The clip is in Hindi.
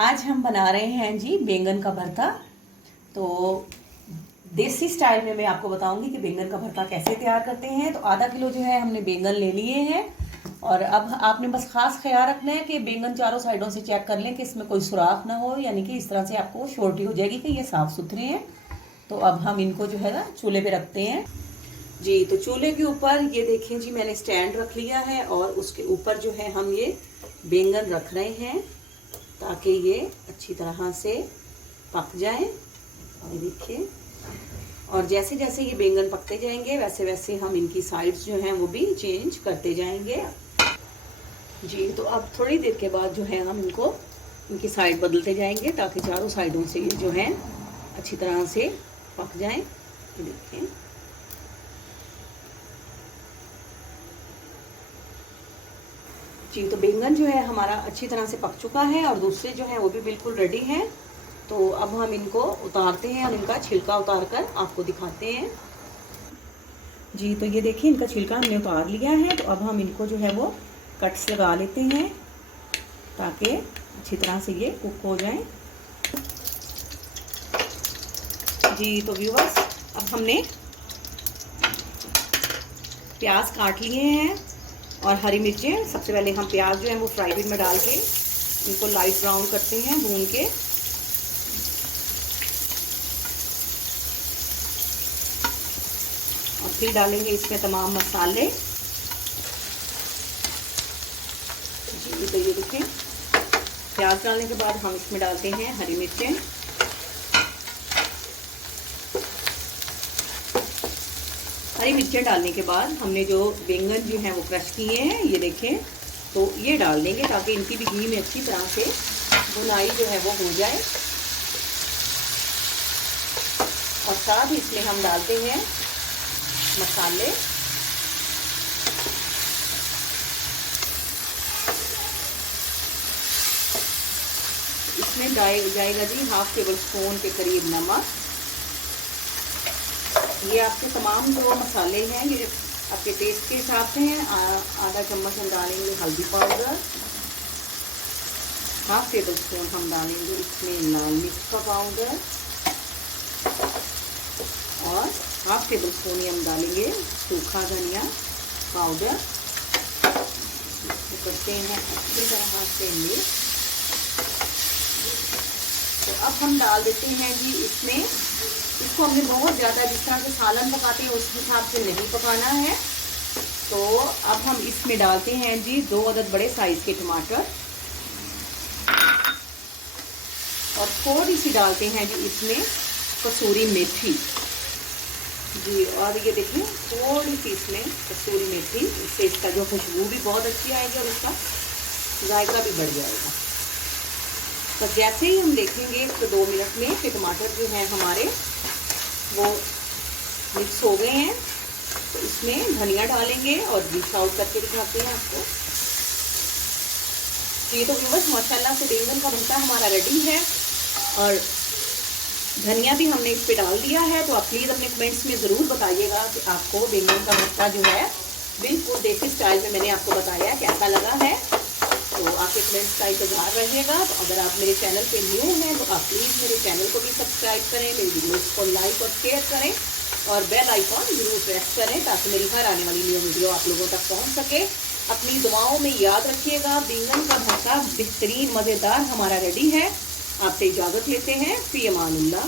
आज हम बना रहे हैं जी बैंगन का भरता। तो देसी स्टाइल में मैं आपको बताऊंगी कि बैंगन का भरता कैसे तैयार करते हैं। तो आधा किलो जो है हमने बैंगन ले लिए हैं और अब आपने बस खास ख्याल रखना है कि बैंगन चारों साइडों से चेक कर लें कि इसमें कोई सुराख ना हो, यानी कि इस तरह से आपको श्योरिटी हो जाएगी कि ये साफ सुथरे हैं। तो अब हम इनको जो है ना चूल्हे पे रखते हैं जी। तो चूल्हे के ऊपर ये देखिए जी, मैंने स्टैंड रख लिया है और उसके ऊपर जो है हम ये बैंगन रख रहे हैं ताकि ये अच्छी तरह से पक जाए। और देखिए, और जैसे जैसे ये बैंगन पकते जाएंगे वैसे वैसे हम इनकी साइड्स जो हैं वो भी चेंज करते जाएंगे जी। तो अब थोड़ी देर के बाद जो है हम इनकी साइड बदलते जाएंगे ताकि चारों साइडों से ये जो है अच्छी तरह से पक जाएं। ये देखिए, जी। तो बैंगन जो है हमारा अच्छी तरह से पक चुका है और दूसरे जो है वो भी बिल्कुल रेडी हैं। तो अब हम इनको उतारते हैं और इनका छिलका उतार कर आपको दिखाते हैं जी। तो ये देखिए, इनका छिलका हमने उतार लिया है। तो अब हम इनको जो है वो कट्स लगा लेते हैं ताकि अच्छी तरह से ये कुक हो जाए जी। तो व्यूअर्स, अब हमने प्याज काट लिए हैं और हरी मिर्चें। सबसे पहले हम प्याज जो है वो फ्राई पैन में डाल के इनको लाइट ब्राउन करते हैं, भून के। और फिर डालेंगे इसमें तमाम मसाले जी। तो ये देखिए, प्याज डालने के बाद हम इसमें डालते हैं हरी मिर्चें। हरी मिर्चें डालने के बाद हमने जो बैंगन जो है वो क्रश किए हैं, ये देखें, तो ये डाल देंगे ताकि इनकी भी घी में अच्छी तरह से भुनाई जो है वो हो जाए। और साथ ही इसमें हम डालते हैं मसाले। इसमें जाएगा जी 1/2 टेबल स्पून के करीब नमक। ये आपके तमाम जो मसाले हैं ये आपके टेस्ट के हिसाब से हैं। आधा चम्मच हम डालेंगे हल्दी पाउडर, 1/2 टेबल स्पून हम डालेंगे इसमें लाल मिर्च का पाउडर और 1/2 टेबल स्पून ही हम डालेंगे सूखा धनिया पाउडर। करते हैं अच्छी तरह से मिक्स। तो अब हम डाल देते हैं जी इसमें, इसको हमने बहुत ज़्यादा जिस तरह से सालन पकाते हैं उस हिसाब से नहीं पकाना है। तो अब हम इसमें डालते हैं जी 2 अदद बड़े साइज के टमाटर और थोड़ी सी डालते हैं जी इसमें कसूरी मेथी जी। और ये देखिए, थोड़ी सी इसमें कसूरी मेथी, इससे इसका जो खुशबू भी बहुत अच्छी आएगी और इसका जायका भी बढ़ जाएगा। तो जैसे ही हम देखेंगे तो 2 मिनट में कि टमाटर जो हैं हमारे वो मिक्स हो गए हैं, तो इसमें धनिया डालेंगे और मिक्स आउट करके दिखाते हैं आपको। ये तो बस माशाल्लाह से बैंगन का भरता हमारा रेडी है और धनिया भी हमने इस पे डाल दिया है। तो आप प्लीज़ अपने कमेंट्स में ज़रूर बताइएगा कि आपको बैंगन का भरता जो है बिल्कुल देसी स्टाइल में मैंने आपको बताया कैसा लगा है। तो आपके कमेंट्स का इंतजार रहेगा। तो अगर आप मेरे चैनल पे न्यू हैं तो आप प्लीज़ मेरे चैनल को भी सब्सक्राइब करें, मेरी वीडियोस को लाइक और शेयर करें और बेल आइकॉन जरूर प्रेस करें ताकि मेरी हर आने वाली न्यू वीडियो आप लोगों तक पहुंच सके। अपनी दुआओं में याद रखिएगा। बैंगन का भरता बेहतरीन मज़ेदार हमारा रेडी है। आपसे इजाज़त लेते हैं। फ़ी अमानिल्लाह।